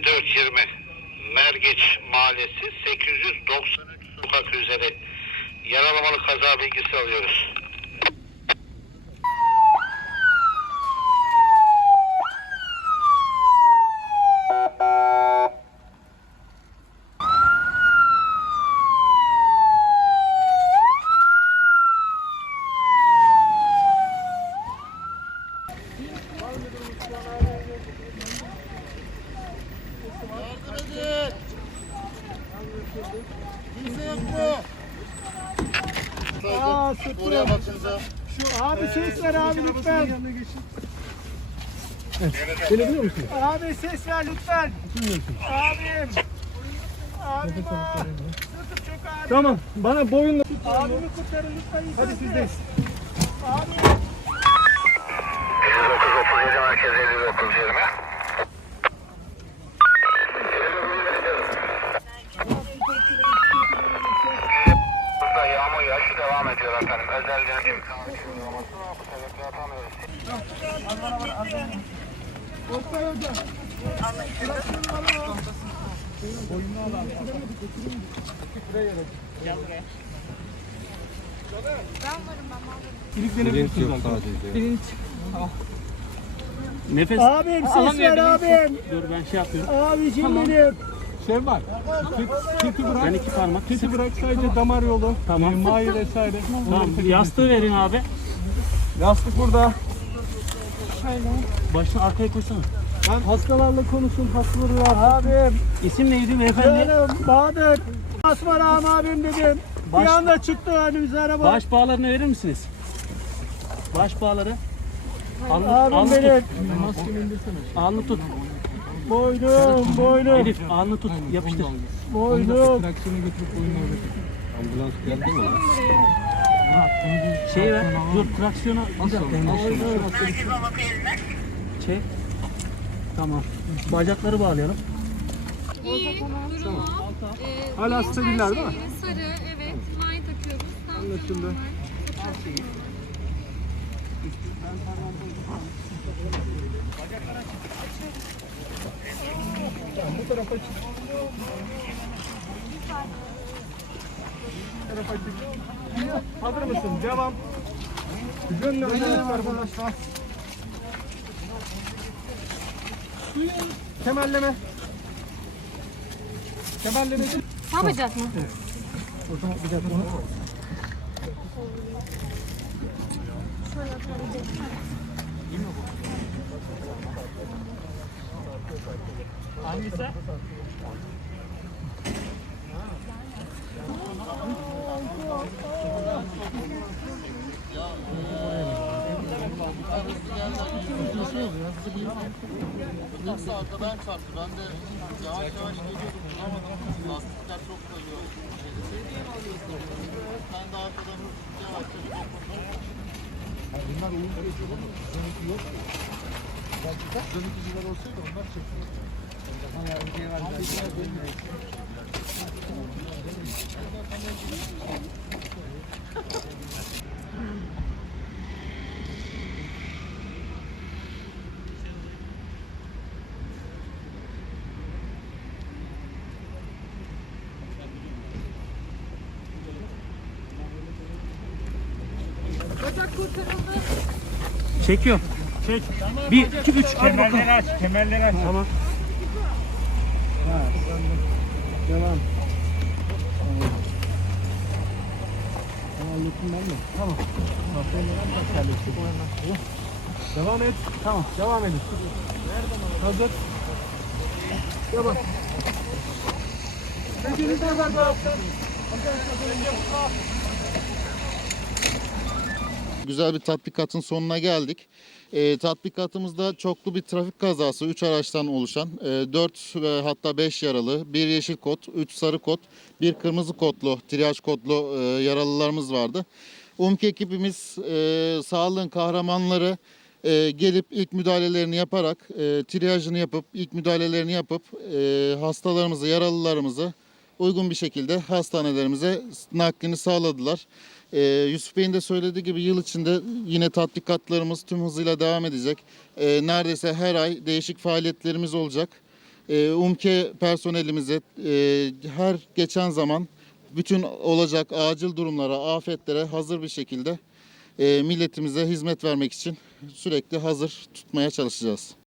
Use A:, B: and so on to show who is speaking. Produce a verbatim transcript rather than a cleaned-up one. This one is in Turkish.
A: yirmi dört yirmi Mergeç Mahallesi sekiz yüz doksan üç sokak üzeri yaralamalı kaza bilgisi alıyoruz.
B: Yardım edin. Kimse yok mu?
C: Aa, sıktı.
B: Oraya bakınca.
C: Şu abi ses ver abi lütfen.
D: Beni biliyor musun?
C: Abi ses ver lütfen. Abim. Abim aa. Sıkıntı çok abi.
D: Tamam, bana boyunla...
C: Abimi kurtarın lütfen.
D: Hadi sizdeyiz.
C: Abi.
A: elli dokuz otuz yedi merkez elli dokuz yirmi. Burada yağmur yağışı devam ediyor efendim. Özel yönetim.
C: Oktay Hoca.
D: Bilinç yok sadece. Bilinç.
E: Nefes
C: Abim ses ver abim.
E: dur ben şey yapıyorum.
C: Abicim benim.
D: Şey var. Titi bırak.
E: Ben iki parmak.
D: Titi bırak sadece damar yolu.
E: Tamam.
D: Mayi vesaire.
E: Tamam. Yastığı verin abi.
D: Yastık burada.
E: Başını arkaya koysana.
C: Hastalarla konuşun, hastaları var. Abim.
E: İsim neydi beyefendi?
C: Canım Bahadır. Asmaram abim dedim.
E: Baş-
C: Bir anda çıktı önümüze araba.
E: Baş bağlarını verir misiniz? Baş bağları. Alnı,
C: Abim
E: alnı
C: benim.
E: tut. Alnı tut.
C: Boynum, boynum,
E: Elif alnı tut. Yapıştır.
C: boynum.
D: Traksiyona götürüp oyunu Ambulans geldi mi?
E: Şey ver. Dur traksiyona. Bir dakika. Çek. Tamam. Bacakları bağlayalım.
F: İyi, durumu. Ee,
D: Hala
F: bilinç
D: stabiller
F: her
D: değil mi?
F: şeyleri sarı, evet. Line takıyoruz.
D: Anlaşıldı.
F: Tansiyonu normal.
D: Bu tarafa çık. Bu tarafa çık. Hazır mısın? Devam. Dönün arkadaşlar. Kemerleme. Kemerleme.
F: Ne yapacağız mı?
D: O zaman bir dakika onu.
E: Hangisi?
B: Nasıl arkadan çarptı. Ben de yavaş yavaş geliyordum. Duramadım. Lastikler çok kayıyor. Ben de arkadan yavaşça bir bakmadım. Bunlar uyum geçiyor mu? Seninki yok mu? Seninkiciler olsaydı onlar çekiyor.
E: Çekiyor. Çek. Bir, iki, üç. Hadi bakalım.
D: Kemerleri aç, kemerleri aç.
E: Tamam.
D: Devam.
E: Tamam.
D: Devam et.
E: Tamam.
D: Devam edin. Hazır. Devam.
B: Güzel bir tatbikatın sonuna geldik. E, tatbikatımızda çoklu bir trafik kazası, üç araçtan oluşan, e, dört ve hatta beş yaralı, bir yeşil kod, üç sarı kod, bir kırmızı kodlu, triyaj kodlu e, yaralılarımız vardı. U M K ekibimiz, e, sağlığın kahramanları e, gelip ilk müdahalelerini yaparak, e, triyajını yapıp, ilk müdahalelerini yapıp e, hastalarımızı, yaralılarımızı uygun bir şekilde hastanelerimize naklini sağladılar. Ee, Yusuf Bey'in de söylediği gibi yıl içinde yine tatbikatlarımız tüm hızıyla devam edecek. Ee, neredeyse her ay değişik faaliyetlerimiz olacak. E, UMKE personelimize e, her geçen zaman bütün olacak acil durumlara, afetlere hazır bir şekilde e, milletimize hizmet vermek için sürekli hazır tutmaya çalışacağız.